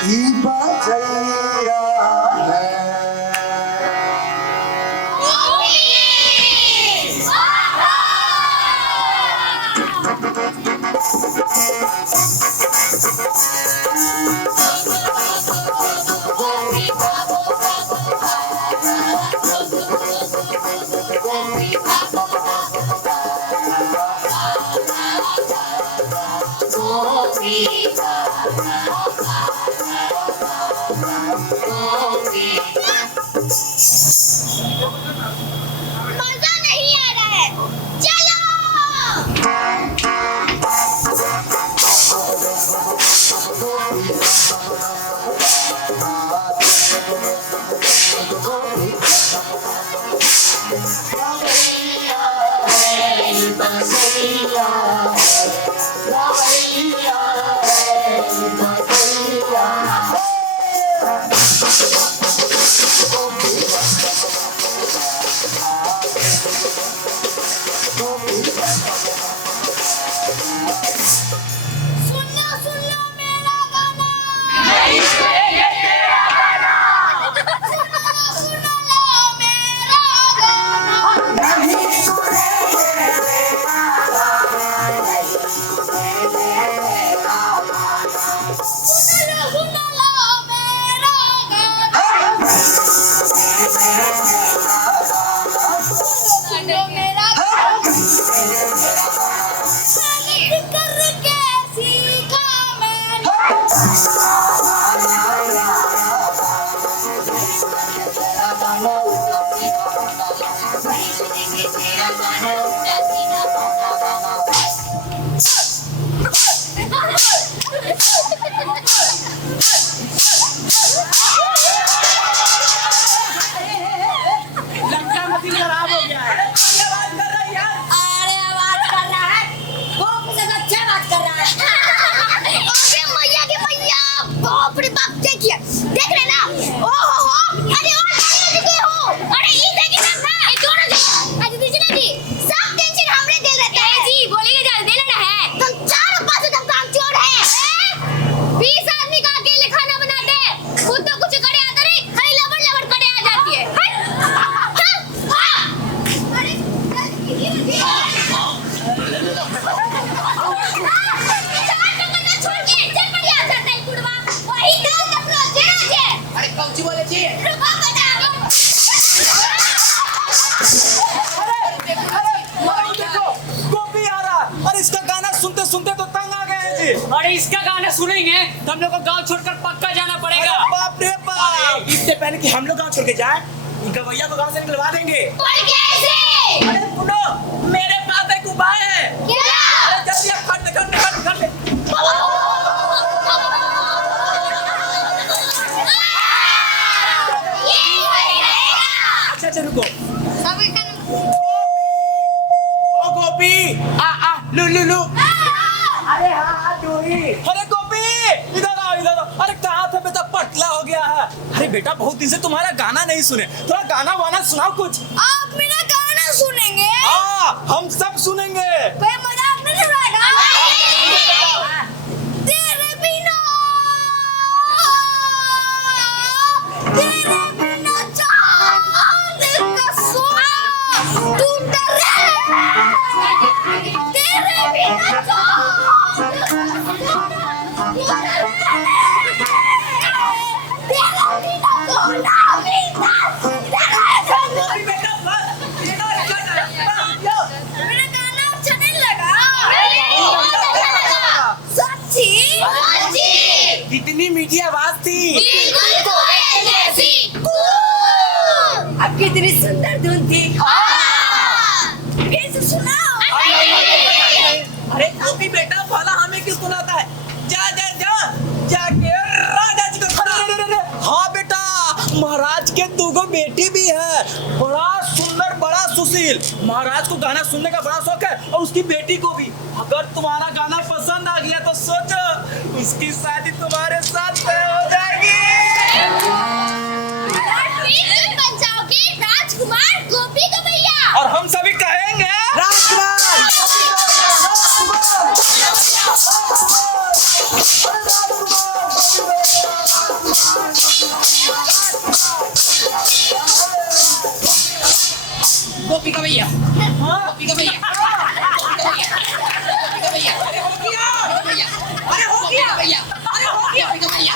मजा नहीं आ रहा है, चलो। देख रहे ना, ओहो, अरे और अरे ये देखिए ना, ये दोनों अजी दीजिए ना जी, सब टेंशन हमरे दिल रहता है जी, बोलेंगे ज्यादा देना ना है, तुम चार पांच तुम कामचोर है, 20 आदमी का अकेले खाना बनाते हैं, खुद तो कुछ करे आता नहीं, खाली लबड़ लबड़ करे आ जाती है, अरे कौची बोले छी? देखो गोपी आ रहा और इसका गाना सुनते सुनते तो तंग आ गए हैं जी। अरे इसका गाना सुनेंगे तो हम लोग को गांव छोड़कर पक्का जाना पड़ेगा। बाप रे बाप, इससे पहले कि हम लोग गांव छोड़ के जाएं, इनका भैया को गांव से निकलवा देंगे। पर कैसे? अरे सुनो, मेरे पास एक उपाय है। क्या? अरे जल्दी आप खट खट खट खट अच्छा रुको। ओ गोपी, आ लू लू लू। अरे हाँ दूरी। अरे गोपी, इधर आओ इधर आओ। अरे कहाँ थे बेटा, पतला हो गया है। अरे बेटा बहुत दिन से तुम्हारा गाना नहीं सुने, थोड़ा गाना वाना सुनाओ कुछ। आप मेरा गाना सुनेंगे? हाँ हम सब सुनेंगे। कोई मजाक नहीं उड़ाएगा? तेरे बिना चांद का सोना टूट रे, तेरे बिना चांद का सोना टूट रे, तेरे बिना सोना बिना मेरा गाना अच्छा नहीं लगा? सच्ची? कितनी मीठी आवाज थी। बिल्कुल कोयल जैसी। अब कितनी सुंदर धुन थी। फिर से सुनाओ। अरे गोपी बेटा भला हमें क्यों सुनाता है, जा जा जा जाके राजा जी को सुना। हाँ बेटा, महाराज के दूगो बेटी भी है, बड़ा सुंदर बड़ा सुशील। महाराज को गाना सुनने का बड़ा शौक है और उसकी बेटी को भी। अगर तुम्हारा गाना पसंद आ गया तो सोचो उसकी शादी तुम्हारे साथ तय हो जाएगी। बन जाओगे राजकुमार गोपी का भैया। और हम सभी कहेंगे राजकुमार। भैया, अरे हो गया भैया।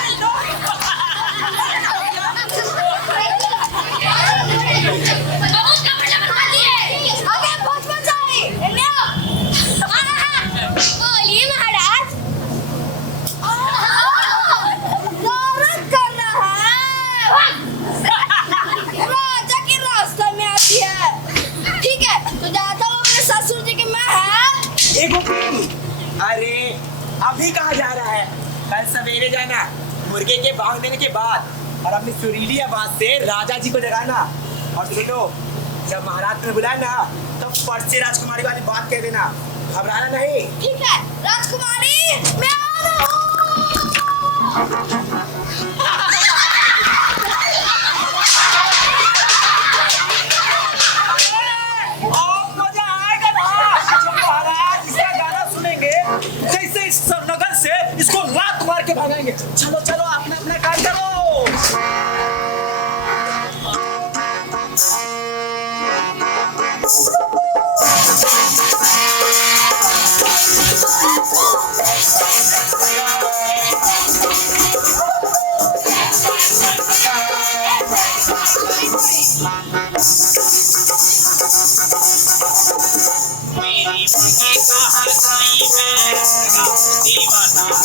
बहुत कपड़ा बना दिए। अबे बहुत मजा आई। ले आओ। बोलिए महाराज। नारद कर रहा है। राजा के रास्ते में आती है। ठीक है, तो जाता हूँ अपने ससुर जी के महल। एगो अरे अभी कहाँ जा रहा है? कल सवेरे जाना, मुर्गे के बांग देने के बाद और अपनी सुरीली आवाज से राजा जी को डराना। और सुनो, जब महाराज ने बुलाया ना तो फट से राजकुमारी वाली बात कह देना, घबराना नहीं। ठीक है राजकुमारी, मैं आ रहा हूँ। और मजा आएगा ना जब महाराज इसका गाना सुनेंगे। जैसे इस नगर से इसको लात मार के भागेंगे। चलो चलो, अपना अपना काम करो।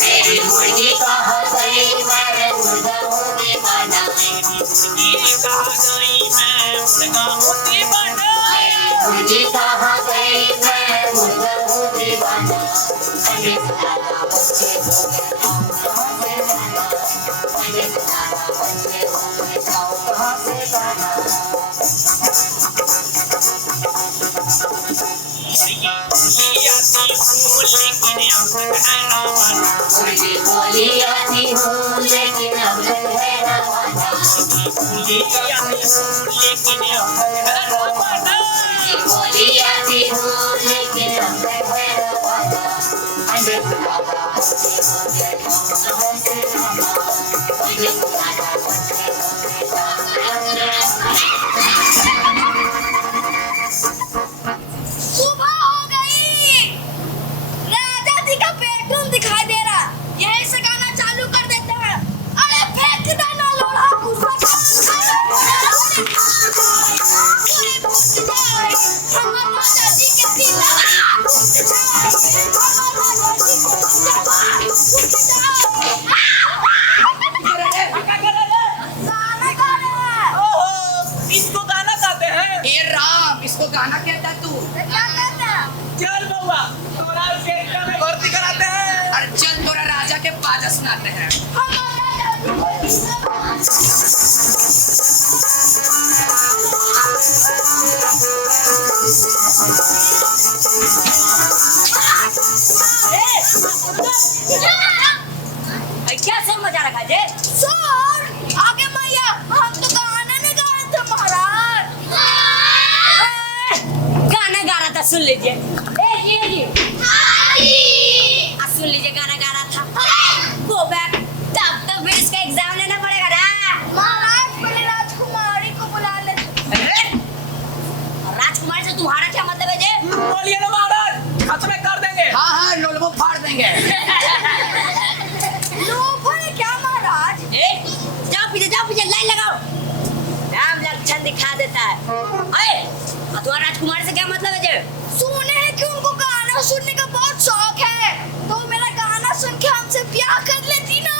मेरी मुर्गी कहाँ गई मैं मुर्गा हूँ दीवाना। मेरी मुर्गी कहाँ गई मैं मुर्गा हूँ दीवाना। मेरी मुर्गी कहाँ गई मैं मुर्गा हूँ दीवाना। अरे दादा बच्चे हो गए खाओ कहाँ से दाना। अरे दादा बच्चे हो गए खाओ कहाँ से दाना। मुर्गी बोली आती हूँ लेकिन अब तक है रवाना। मुर्गी बोली आती हूँ लेकिन अब तक है रवाना। अंडे दादा बच्चे हो गए खाओ कहाँ से दाना। अंडे दादा बच्चे हो गए खाओ कहाँ से दाना। सुबह हो गई। राजा जी का बेडरूम दिखाई दे रहा। यहीं से गाना चालू कर देते हैं। अरे फेंक देना लोढ़ा गुस्सा का। पूरी फूट जाए हमारे राजा जी के पीला। फूट जाए हमारे राजा जी के पीला। फूट जाए। गाना गा रहा है। ओहो, इसको गाना गाते हैं। हे राम, इसको गाना कहता तू? क्या कहते हैं? चल बउआ, तोरा ऑर्केस्ट्रा में भर्ती कराते हैं। अरे चल तोरा राजा के बाजा सुनाते हैं। हमारे राजा जी के क्या सब मजा रखा जे? सर, आगे मैया, हम तो गाना नहीं गा रहे थे महाराज। गाना गा रहा था, सुन लीजिए। जी सुन लीजिए, गाना गा रहा था। गो बैक, तब तो फिर इसका एग्जाम लेना पड़ेगा ना। महाराज पहले राजकुमारी को बुला ले। राजकुमारी से तुम्हारा क्या मतलब है जे? बोलिए ना महाराज, खत्म कर देंगे। हाँ हाँ, लोलमो फाड़ देंगे। लोगों ने क्या महाराज? जाओ पीछे लाइन लगाओ। राम लक्षण दिखा देता है। अरे, तुम्हारा राजकुमारी से क्या मतलब है जे? सुने हैं कि उनको गाना सुनने का बहुत शौक है, तो मेरा गाना सुन के हमसे ब्याह कर लेती ना।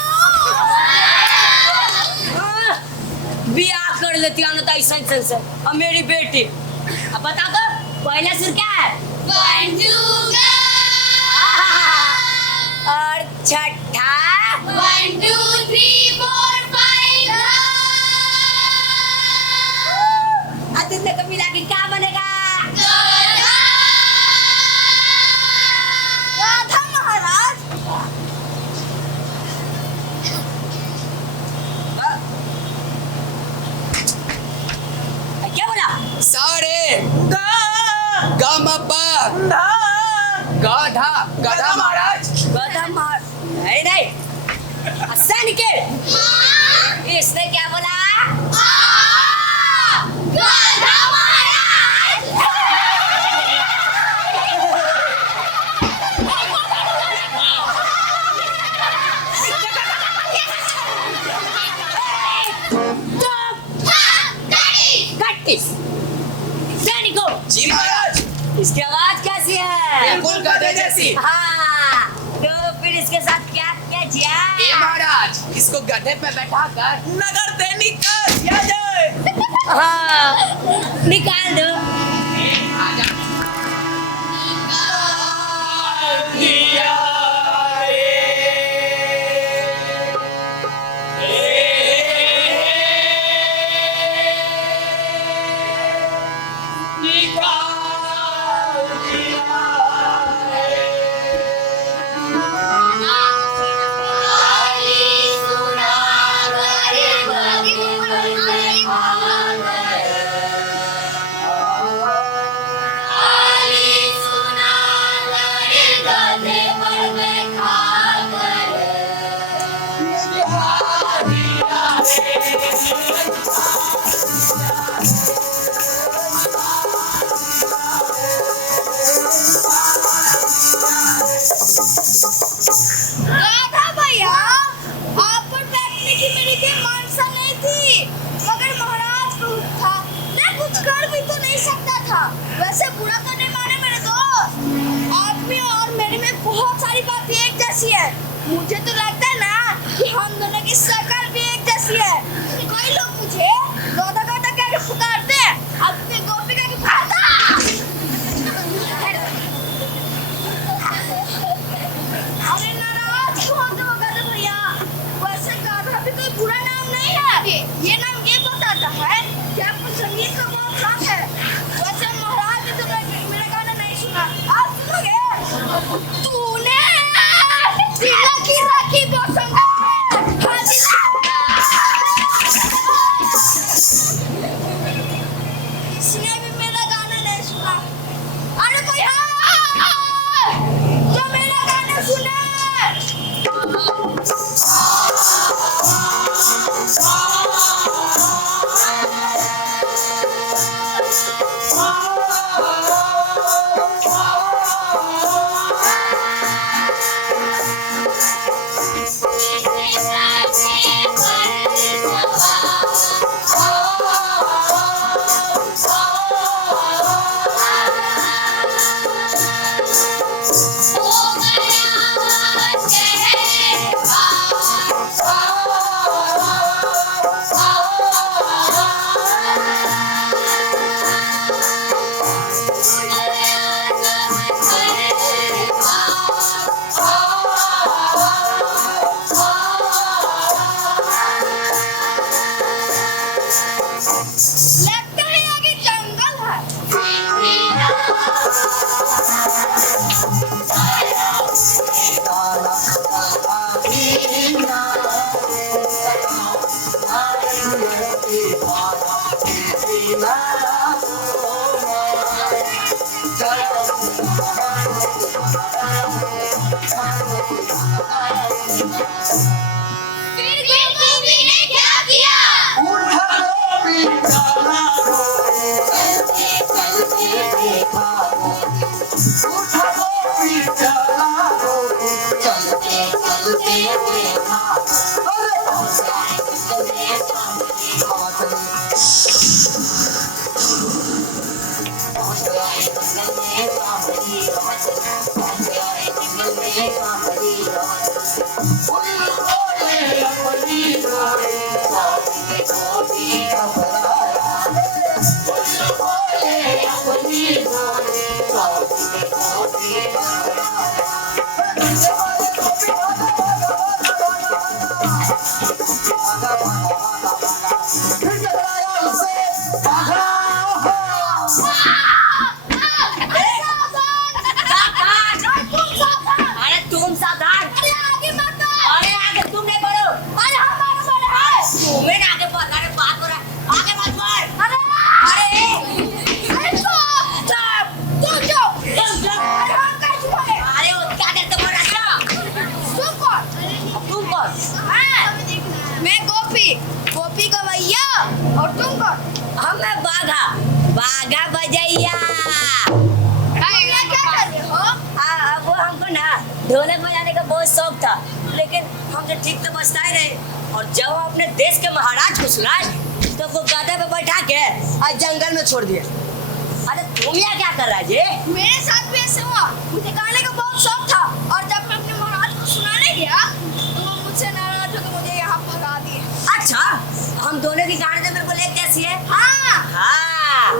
ब्याह कर लेती है ना ऐसा से। अब मेरी बेटी, अब बता दो पहला सुर क्या है? और छठा 1 2 3 4 5 आदित्य को मिला के क्या बनेगा? राधा महाराज। क्या बोला? सारे दा, गमपा दा, गाधा गाधा महाराज। गधा मार नहीं हसन के। इसने क्या बोला? बिल्कुल गधे जैसी। हाँ, तो फिर इसके साथ क्या किया जाए? ए महाराज, इसको गधे पे बैठा कर नगर से निकाल दिया जाए। हाँ, निकाल दो। आजा। राधा भैया, आप पर बैठने की मेरी कोई मानसा नहीं थी, मगर महाराज को था, मैं कुछ कर भी तो नहीं सकता था। वैसे बुरा तो नहीं माने मेरे दोस्त, आप में और मेरे में बहुत सारी बातें एक जैसी है। मुझे तो लगता है ना कि हम दोनों की शक्ल भी एक जैसी है। कई लोग मुझे राधा राधा कह के पुकारते हैं, अब मैं गोपिका की भाषा। अरे नाराज क्यों होते हो गधे भैया? वैसे गाधा भी कोई बुरा नाम नहीं है। ये नाम ये बताता है कि आपको संगीत का बहुत शौक है। वैसे महाराज ने तो मेरा गाना नहीं सुना, आप सुनोगे? तूने दिला की राखी बसंत में हाजिर। इसने भी मेरा गाना नहीं सुना। अरे कोई है जो मेरा गाना सुने? लगता है आगे जंगल है। फिर गोपी ने क्या किया? अरे तुम सावधान। अरे आगे मत बढ़ो। अरे आगे तुम नहीं बढ़ो। अरे हम आगे बढ़ रहे हैं। तुम्हें ना आगे बढ़, अरे बात हो रहा है, आगे मत बढ़। अरे अरे चुप चुप, तुम चुप। अरे हम कैसे बोले? अरे वो क्या देर तो बोल रहा था? तुम कौन? तुम कौन? हाँ, मैं गोपी, गोपी का भैया। और तुम कौन? मैं बाघा, बाघा बजैया। भैया क्या कर रहे हो? वो हमको ना ढोलक बजाने का बहुत शौक था, लेकिन हम तो ठीक तो बजता ही रहे। और जब हम अपने देश के महाराज को सुनाए तो वो गधे पे बैठा के आज जंगल में छोड़ दिए। अरे तुम यहाँ क्या कर रहा है जे? मेरे साथ भी ऐसे हुआ। मुझे गाने का बहुत शौक था और जब मैं अपने महाराज को सुनाने गया तो वो मुझसे नाराज होकर मुझे यहाँ भगा दिए। अच्छा, हम दोनों की गाने तो मेरे को ले कैसी है? हाँ हाँ।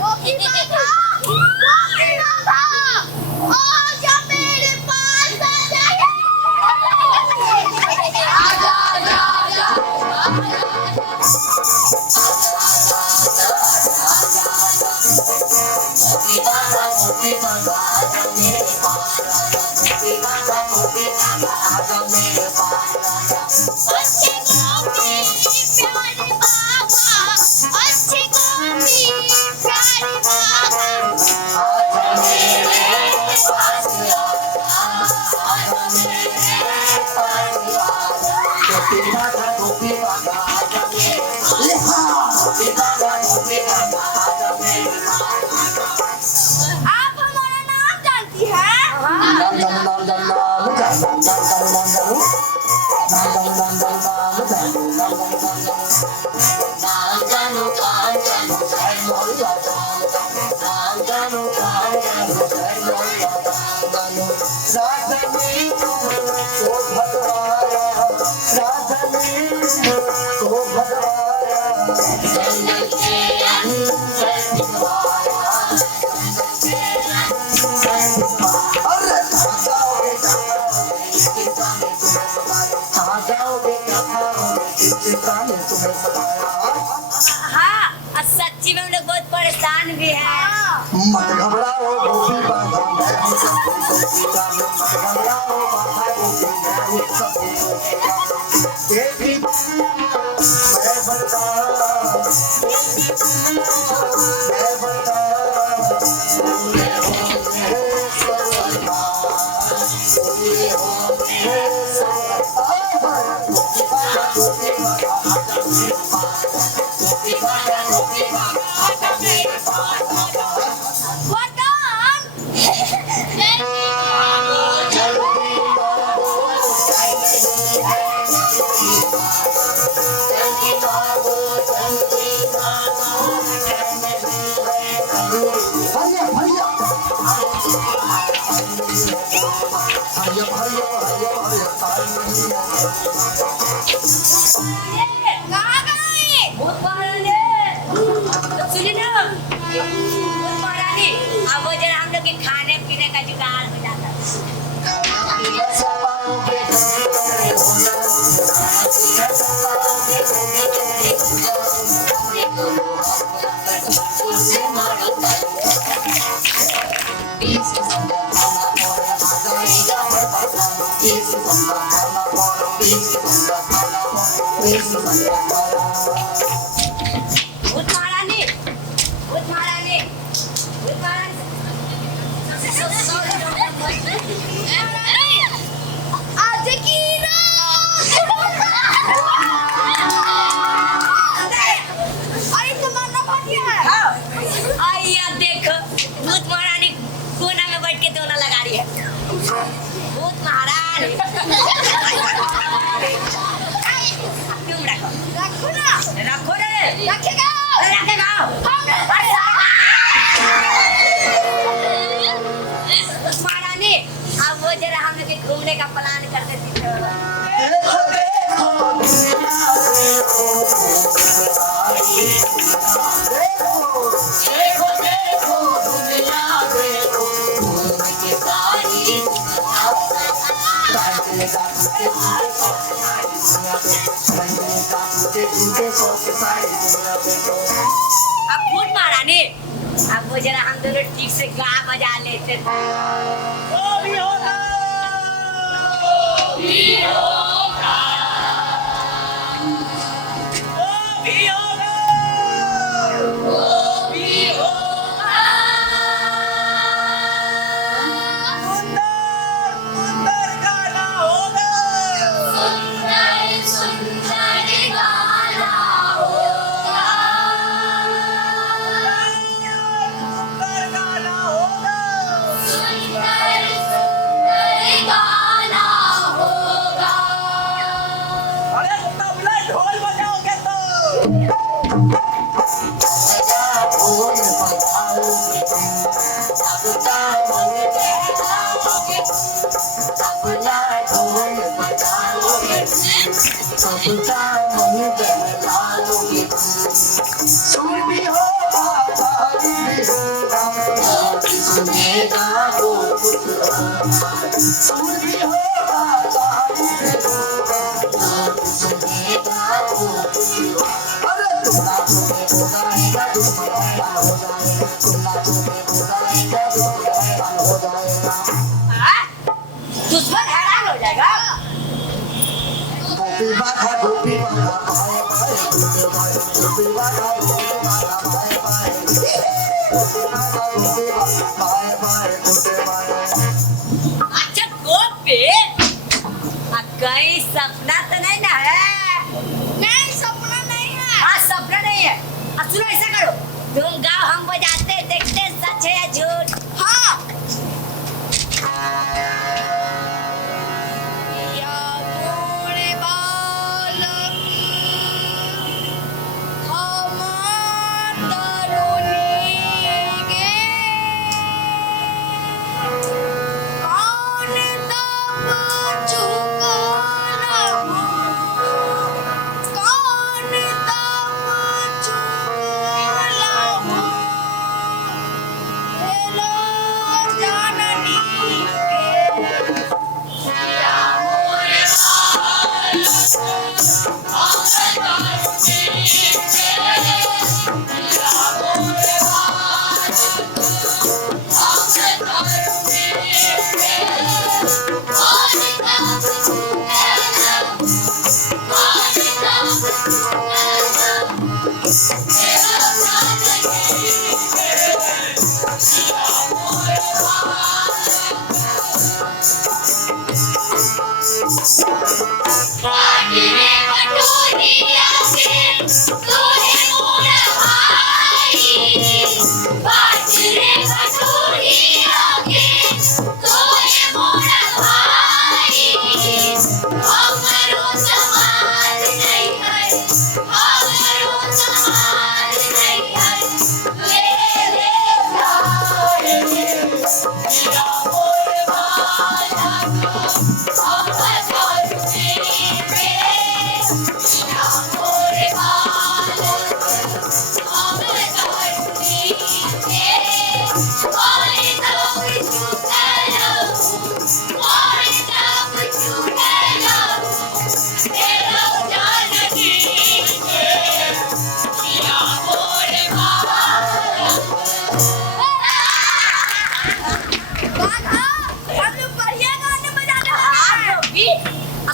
वो की बात था, वो की बात था। ओ जब मेरे पास आ जाए, आजा आजा आजा। अच्छे गोपी प्यारे बाबा, अच्छे गोपी प्यारे बाबा। आप हमारा नाम जानती हैं? हाँ, सच्ची में हम लोग बहुत परेशान भी हैं। मत घबराओ गोपी बाबा, मत घबराओ बाबा गोपी, मैं बता कहाँ गए? भूत महारानी, सुनिए ना, भूत महारानी, अब वो जरा हम लोग के खाने पीने का जुगाड़ हो जाता। भूत महारानी, भूत महारानी, भूत महारानी। आज की रात। अरे तुम्हारा भाग्य है। आइया देखो, भूत महारानी कोना में बैठ के दोना लगा रही है। भूत महारानी, तुम रखो, रखो ना। रखो रे, रखेगा। रखेगा। भूत महारानी, अब वो जरा हम लोग घूमने का प्लान करते थे। अब भूत महारानी, अब वो जरा हम दोनों ठीक से गा बजा लेते थे। सुंदर गाना होगा। सुंदर सुंदर सबका मन बहला लोगे सुर भी होगा ताल भी होगा सुनेगा वो खुद सुर भी होगा ताल भी होगा सुनेगा वो खुद अरे तुमना तुम्हें बुलाएगा दुश्मन हैरान हो जाएगा तुमना तुम्हें बुलाएगा दुश्मन हैरान हो जाएगा हाँ? दुश्मन हैरान हो जाएगा। गोपी बाधा पाए पाए गोपी बाधा पाए पाए पाए पाए गोपी बाधा अच्छा गोपी, कहीं सपना तो नहीं ना है? नहीं सपना नहीं है। हाँ सपना नहीं है। अब सुनो ऐसा करो, तुम गाओ हम बजाते देखते सच है या झूठ। हाँ या मोरे बालक हम तरुणी गे कौन तब चुकाना हो कौन तब चुकाना हो हेलो जाननी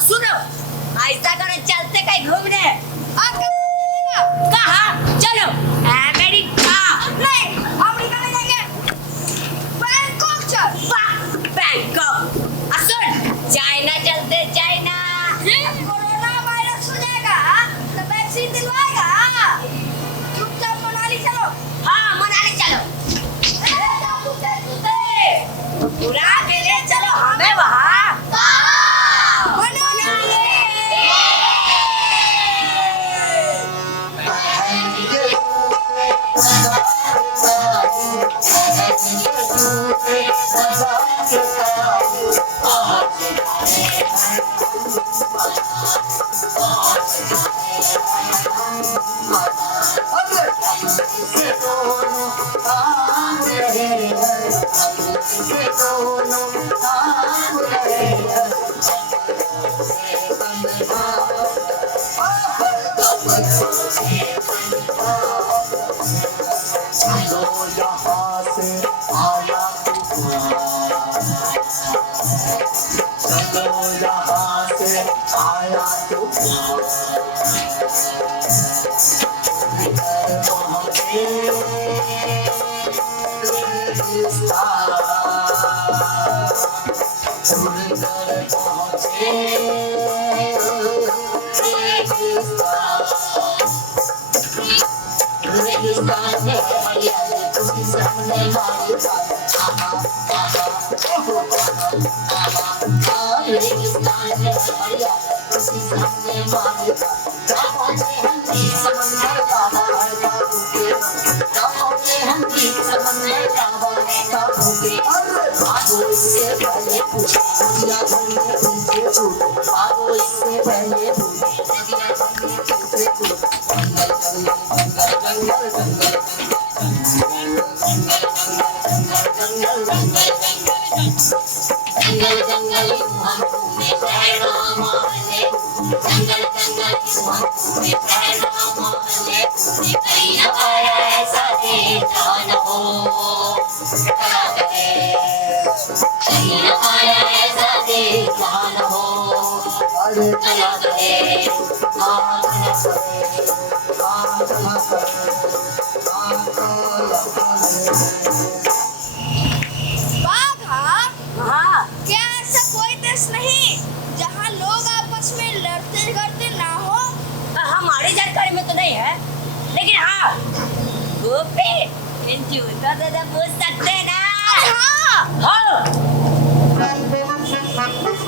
सुनो ऐसा करो, चलते कहीं घूमने। कहाँ? चलो अमेरिका। नहीं अमेरिका में जाएंगे बैंकॉक चल बैंकॉक। सुन चाइना चलते, चाइना। कोरोना वायरस हो जाएगा तो वैक्सीन दिलवाएगा चुपचाप मनाली चलो हाँ मनाली चलो। पूरा के ले चलो हमें वहाँ। पहले जंगल जंगल हम घूमे शहरों मोहल्ले जंगल जंगल हम घूमे शहरों मोहल्ले कहीं न पाया ऐसा बेजान हो कला करे कहीं न पाया ऐसा बेजान हो कला करे हाँ क्या ऐसा कोई देश नहीं जहाँ लोग आपस में लड़ते झगड़ते ना हो? हमारी जानकारी में तो नहीं है, लेकिन हाँ गोपी इन जूतों से तो पूछ सकते हैं ना। हाँ हाँ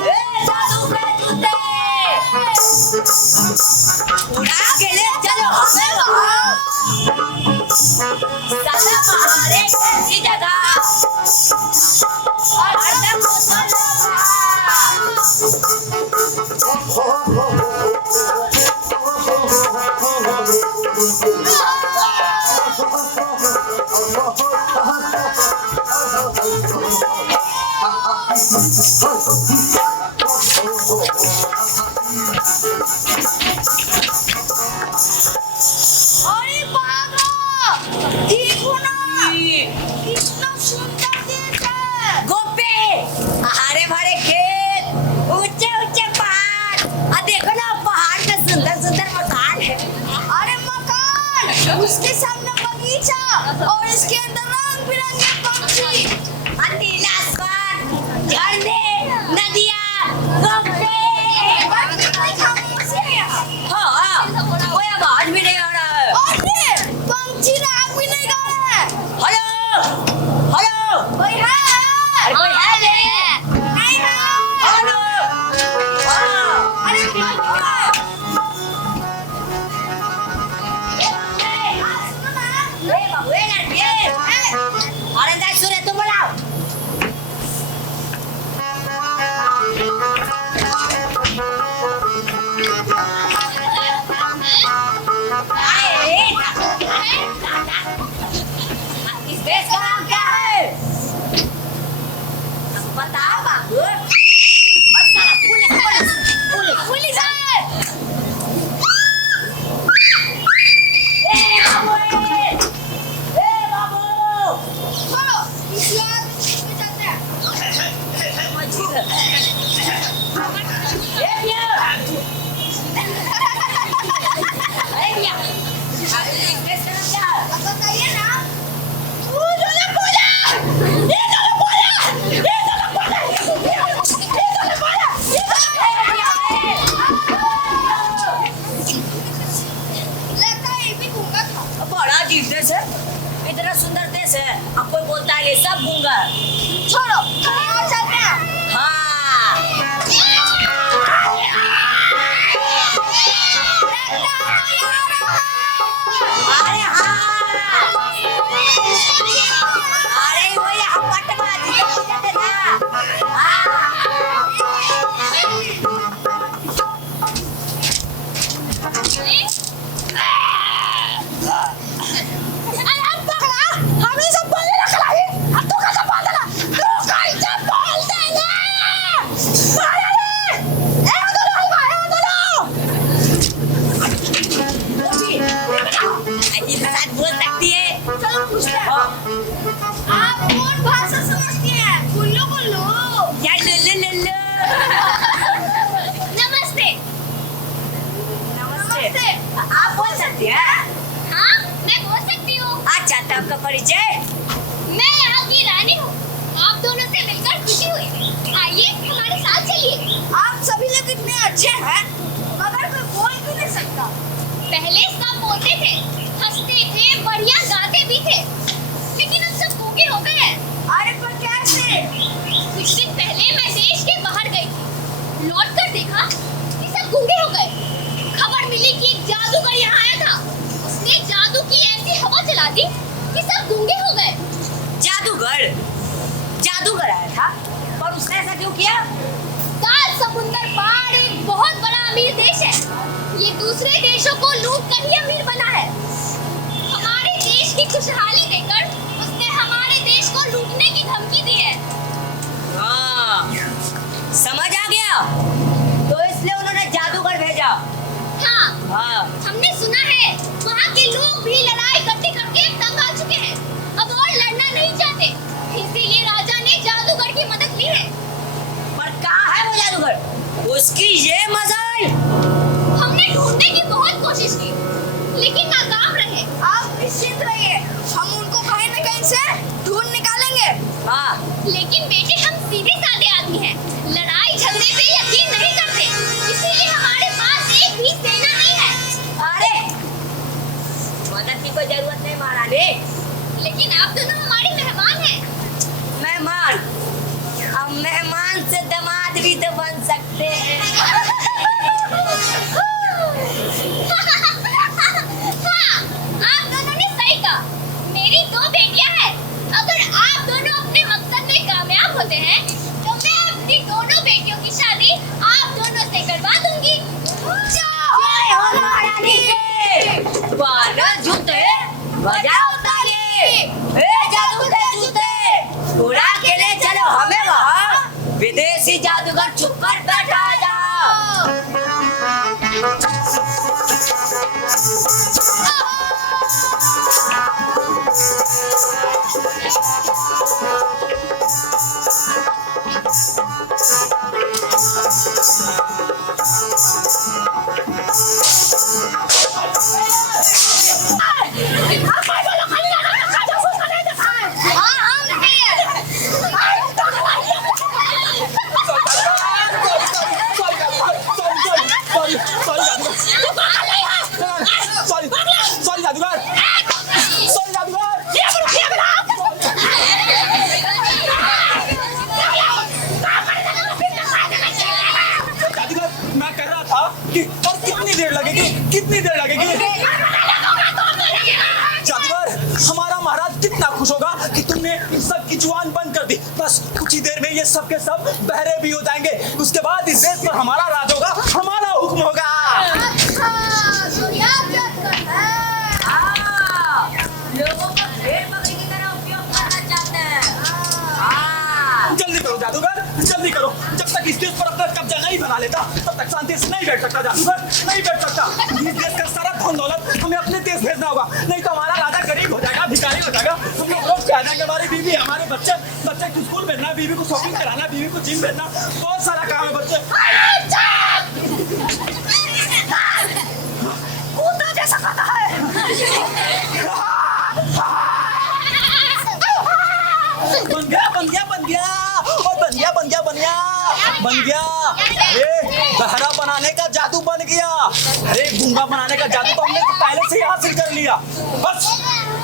ए जादू के जूते उड़ा के ले चलो हमें वहाँ साला महारे कैसी जगह और हरदम अरे बाबा देखो ना कितना सुंदर देश है। गोपी हरे भरे खेत ऊंचे ऊंचे पहाड़ आ देखो ना पहाड़ में सुंदर सुंदर मकान है। अरे मकान उसके सामने बगीचा और इसके अंदर रंग बिरंगे पंछी। आ नीला आसमान झरने नदियाँ गोपी हाँ कोई आवाज भी नहीं आ रहा है। अरे पंछी राग भी नहीं गा रहे हैं। हेलो हेलो कोई है? अरे कोई है नहीं नहीं है। हेलो हाँ अरे सुनो ना। ए बाबू ए लड़के अरे दाई सुने तुम बोलाओ इस देश का नाम क्या है बताओ बाबू और साला पुलिस पुलिस पुलिस है ए बाबू ए बाबू चलो इस यार में चलते हैं। ए भैया ए भैया इस देश का नाम क्या है अब बताइए ना। लगता है ये भी गूंगा था। बड़ा अजीब देश है इतना सुंदर देश है अब कोई बोलता है ये सब गूंगा है। छोड़ो कहीं और चलते हैं। हाँ अरे हाँ अरे वही हम पटवाजी तो जाते ना अरे हम पकड़ा हमें सब बोलने लगा है। अब तो कैसे बोल देना? तू कैसे बोल देना? अरे ए दोनों इंसान बोल सकती है चलो पूछते हैं। हाँ आप कौन भाषा समझती हैं? कुल्लू कुल्लू। यार लल्लू नमस्ते। नमस्ते आप बोल सकती हैं हाँ मैं बोल सकती हूँ। अच्छा तो आपका परिचय मैं यहाँ की रानी हूँ। आप दोनों से मिलकर खुशी हुई। आइए हमारे साथ चलिए। आप सभी लोग इतने अच्छे हैं मगर कोई बोल भी नहीं सकता। पहले सब बोलते थे, हंसते थे, बढ़िया गाते भी थे, लेकिन अब सब गूंगे हो गए हैं। अरे पर कैसे? कुछ दिन पहले मैं देश के बाहर गई थी। लौट कर देखा कि सब गूंगे हो गए। खबर मिली कि एक जादूगर यहाँ आया था। उसने जादू की ऐसी हवा चला दी कि सब गूंगे हो गए। जादूगर आया था पर उसने ऐसा क्यों किया सात समुंदर पार एक बहुत बड़ा अमीर देश है। ये दूसरे देशों को लूट कर ही अमीर बना है। की खुशहाली देकर उसने हमारे देश को लूटने की धमकी दी है। हाँ, समझ आ गया। तो इसलिए उन्होंने जादूगर भेजा। हाँ, हाँ, हमने सुना है वहाँ के लोग भी लड़ाई करते करके तंग आ चुके हैं, अब और लड़ना नहीं चाहते, इसीलिए राजा ने जादूगर की मदद ली है। पर कहाँ है वो जादूगर? उसकी ये मजाल। हमने ढूंढने की बहुत कोशिश की, लेकिन नाकाम रहे। आप निश्चिंत रहिए, हम उनको कहीं न कहीं से ढूंढ निकालेंगे। हाँ, लेकिन बेटे हम सीधे साधे आदमी हैं, लड़ाई झगड़े पे यकीन नहीं करते, इसीलिए हमारे पास एक भी सेना नहीं है। अरे मदद की कोई जरूरत नहीं महारानी। लेकिन आप दोनों हमारे मेहमान हैं। मेहमान? अब मेहमान से दामाद भी तो बन सकते हैं। हाँ, आप दोनों ने सही कहा। मेरी 2 बेटियां हैं। अगर आप दोनों अपने मकसद में कामयाब होते हैं, तो मैं अपनी दोनों बेटियों की शादी आप दोनों से करवा दूंगी। जय हो महारानी के। वाला जूते बजाओ ताली। ए जादू के जूते, उड़ा के ले चलो हमें वहाँ। विदेशी जादूगर चुप कर बैठा जाओ। सॉरी जादूगर, सॉरी जादूगर। जादूगर, मैं कह रहा था कि और कितनी देर लगेगी, कितनी देर लगेगी? जादूगर, हमारा महाराज कितना खुश होगा कि तुमने इन सब की जुबान बंद कर दी। बस कुछ ही देर में ये सब के सब बहरे भी हो जाएंगे, उसके बाद इस देश पर हमारा राज होगा, हमारा हुक्म होगा। लोगों को भेड़ बकरी की तरह उपयोग करना चाहते हैं। हाँ, जल्दी करो जादूगर, जल्दी करो। जब तक इस देश पर अपना कब्जा नहीं बना लेता, तब तक शांति से नहीं बैठ सकता जादूगर, नहीं बैठ सकता। इस देश का सारा धन दौलत हमें अपने देश भेजना होगा, नहीं तो हमारा राजा गरीब हो जाएगा, भिखारी हो जाएगा। हम लोग रोज कहना कि हमारी बीवी, हमारे बच्चे को स्कूल भेजना, बीवी को शॉपिंग कराना, बीवी को जिम भेजना, बहुत सारा काम है बच्चे। कूदना जैसा करता है। बन गया, बन गया, बन गया, और बन गया, बन गया, बन गया, बन गया। अरे बहरा बनाने का जादू बन गया। अरे गूंगा बनाने का जादू तो हमने पहले से ही हासिल कर लिया। बस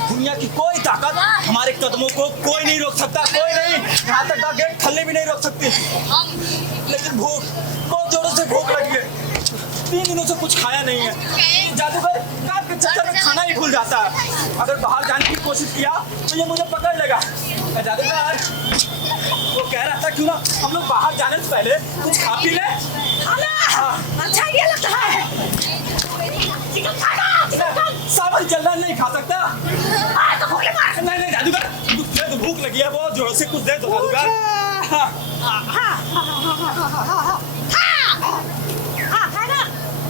दुनिया की कोई ताकत हमारे कदमों को कोई नहीं रोक सकता, कोई नहीं। यहाँ तक गेट खल्ले भी नहीं रोक सकती। लेकिन भूख, बहुत जोरों से भूख लगी है, 3 दिनों से कुछ खाया नहीं है। जादूगर काम के चक्कर में खाना ही भूल जाता है। अगर बाहर जाने की कोशिश किया तो ये मुझे पकड़ लेगा। जादूगर, वो कह रहा था क्यों ना हम लोग बाहर जाने से पहले कुछ खा पी ले। अच्छा ये लगता है। सावन जल्दा नहीं खा सकता। नहीं नहीं जादूगर, तुझे तो भूख लगी है बहुत जोरों से, कुछ दे दो जादूगर।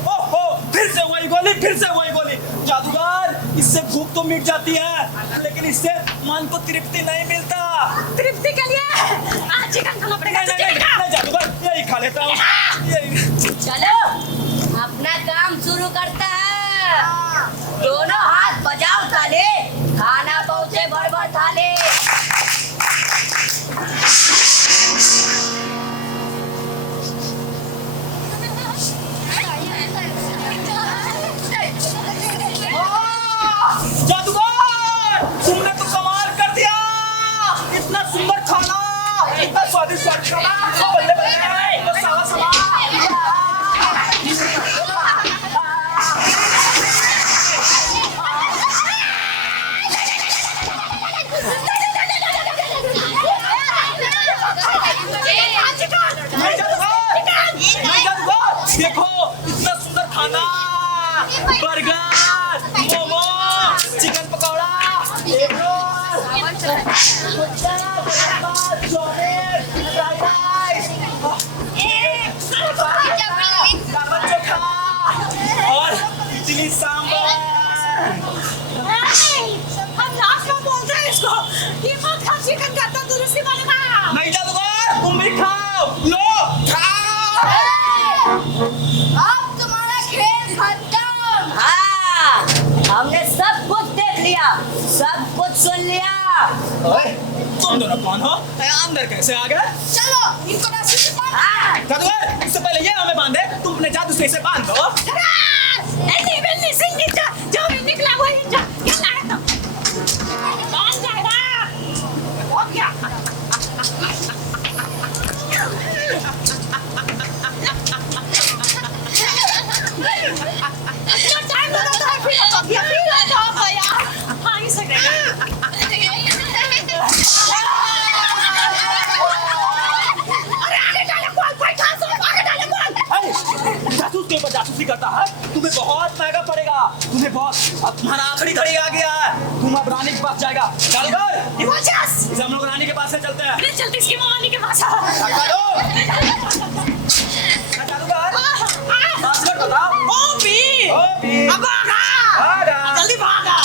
ओहो, फिर से वही गोली, फिर से वही गोली। जादूगर, इससे भूख तो मिट जाती है, लेकिन इससे मन को तृप्ति नहीं मिलता। तृप्ति के लिए आज चिकन खाना पड़ेगा। नहीं जादूगर, यही खा लेता हूँ। चलो अपना काम शुरू करता है। दोनों हाथ बजाओ ताले, खाना पहुँचे भर भर थाले। जादूगर, तुमने तो कमाल कर दिया। इतना सुंदर खाना, इतना स्वादिष्ट खाना, बल्ले बल्ले, बस सावा सावा। देखो इतना सुंदर खाना, बर्गर, मोमो, चिकन पकौड़ा, ये मत खा चिकन खाता तू दूसरी वाला खा नहीं जादूगर, तुम भी खाओ। लो, खाओ। अब तुम्हारा खेल खत्म। हाँ हमने सब कुछ देख लिया सब कुछ सुन लिया ओए, तुम दोनों कौन हो? अंदर कैसे आ गए? चलो इनको रस्सी से बांधो। हाँ जादूगर, इससे पहले ये हमें बांधे, तुम अपने जादू से इसे बांध दो। ऐसी बिल्ली सिंह नीचा जो भी निकला वो नीचा क्या लाया तो बांध जाएगा वो क्या जो टाइम लगा है फिर तो यार हाँ ये सही रहेगा अरे आगे डाले बॉल कोई चांस नहीं आगे डाले बॉल जासूस के ऊपर जासूसी करता है, तुम्हें बहुत महंगा पड़ेगा। तुम्हें बहुत, अब तुम्हारा आखिरी घड़ी आ गया है, तुम अब रानी के पास जाएगा। जादूगर, पचास इसे हम लोग रानी के पास से चलते हैं। चलते इसकी मामानी के पास धक्का दो। जादूगर, पासवर्ड बताओ। OP OP. अब भागा भागा। जल्दी भागा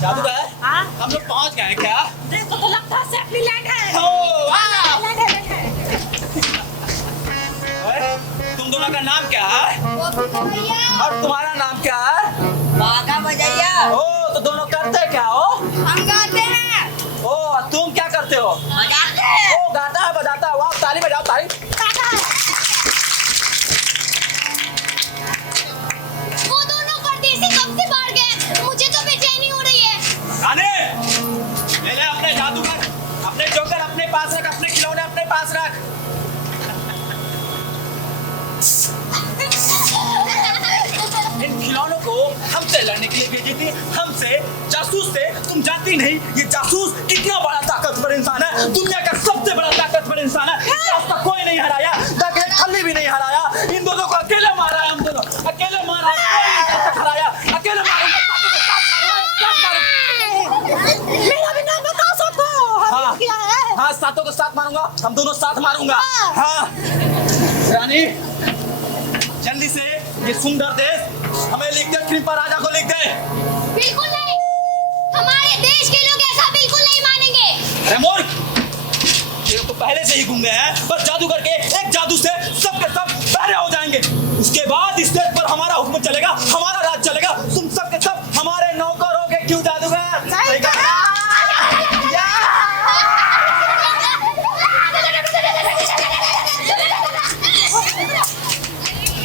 जादूगर, हाँ हम लोग पहुंच गए हैं क्या? देखो तो लगता है सेफ्टी लैंड है ओ, वाह। लैंड है ओए, तुम दोनों का नाम क्या है? भैया और तुम्हारा नाम क्या है? बागा बजैया ओ, तो दोनों करते क्या हो? हम गाते हैं। ओ, तुम क्या करते हो? बजाते हैं ओ, गाता है बजाता है, वाह, ताली बजाओ ताली। वो दोनों परदेसी कब से बाहर गए? मुझे तो बेचैनी हो रही है। गाने, ले ले अपने जादूगर, अपने जोकर अपने पास रख, अपने खिलौने अपने पास रख। इन खिलौनों को हमसे लड़ने के लिए भेजी थी, हमसे, जासूस से। तुम जानती नहीं ये जासूस कितना बड़ा ताकतवर इंसान है, दुनिया का सबसे बड़ा ताकतवर इंसान है। आज तक कोई नहीं हराया, तक एक खल्ली भी नहीं हराया। इन दोनों को अकेले मारा है, हम दोनों अकेले मारा है, कोई नहीं आज तक हराया। अकेले मारूंगा, मेरा भी नाम बता सबको हाँ, क्या है हाँ, सातों को साथ मारूंगा, हम दोनों साथ मारूंगा। हाँ, रानी, जल्दी से ये सुंदर देश हमें लिख दे, कृपा राजा को लिख दे। बिल्कुल नहीं। हमारे देश के लोग ऐसा बिल्कुल नहीं मानेंगे। अरे मूर्ख, ये तो पहले से ही गुंगे हैं, बस जादू करके एक जादू से सबके सब बहरे हो जाएंगे। उसके बाद इस देश पर हमारा हुक्म चलेगा, हमारा राज चलेगा, तुम सबके सब हमारे नौकर होगे। क्यों जादूगर? सही कहा।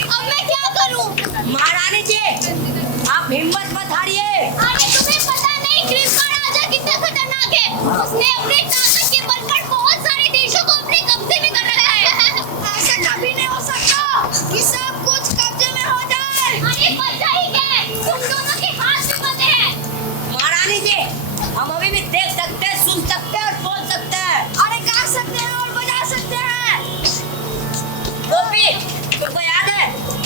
अब मैं क्या करूं? महारानी जी आप हिम्मत मत हारिए अरे तुम्हें पता नहीं कृष्णा राजा कितना खतरनाक है। उसने अपने ताकत के बल पर बहुत सारे देशों को अपने कब्जे में कर रखा है। ऐसा कभी नहीं हो सकता कि सब कुछ कब्जे में हो जाए। अरे पता ही है, तुम दोनों के हाथ में बंधे हैं। महारानी जी हम अभी भी देख सकते हैं सुन सकते हैं और बोल सकते हैं अरे गा सकते हैं और बजा सकते हैं। गोपी तुमको याद है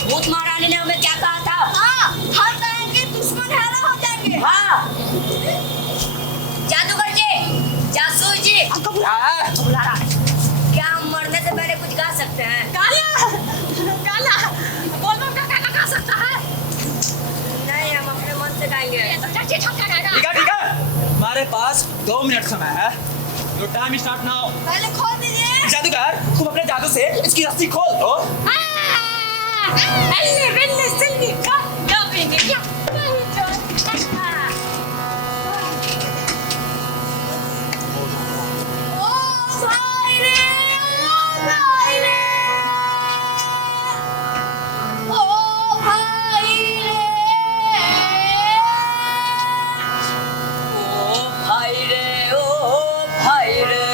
भूत महारानी ने हमें क्या कहा था हाँ, हर तरह के दुश्मन हैरा हो जाएंगे। हाँ जादूगर जी जासूस जी क्या है? बुला रहा है। क्या हम मरने से पहले कुछ गा सकते हैं काला काला बोलो का काला गा सकता है। नहीं हम अपने मन से गाएंगे ये तो चाची ठक्कर है ना। ठीक है, ठीक है, हमारे पास 2 मिनट समय है। Your time is start now। पहले खोल दीजिए। जादूगर, तुम अपने जादू से इसकी रस्सी खोल दो। अल्ले बिल्ले सिल्ली का डबिंग क्या? ओ भाई रे, ओ भाई रे, ओ भाई रे। ओ भाई रे ओ भाई रे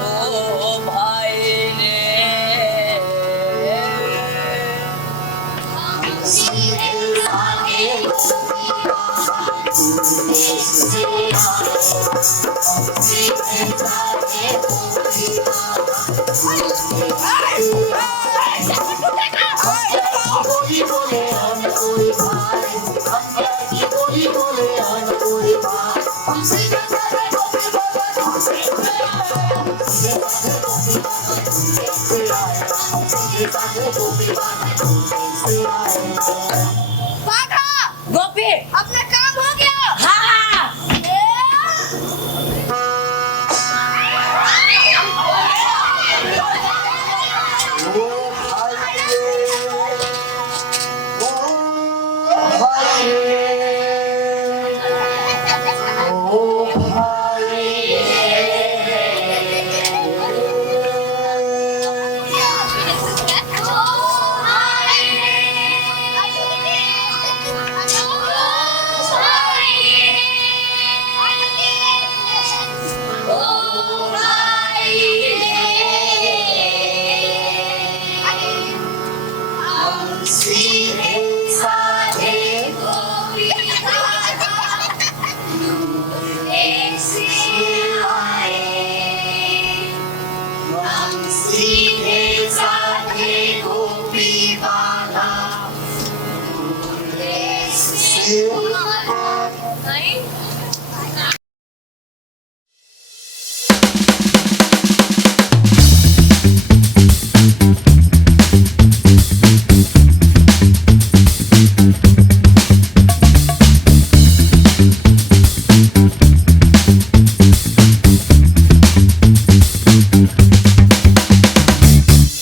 ओ भाई रे हम बोली बोले हम कोई भाई, हम की बोली बोले हम कोई भाई, हमसे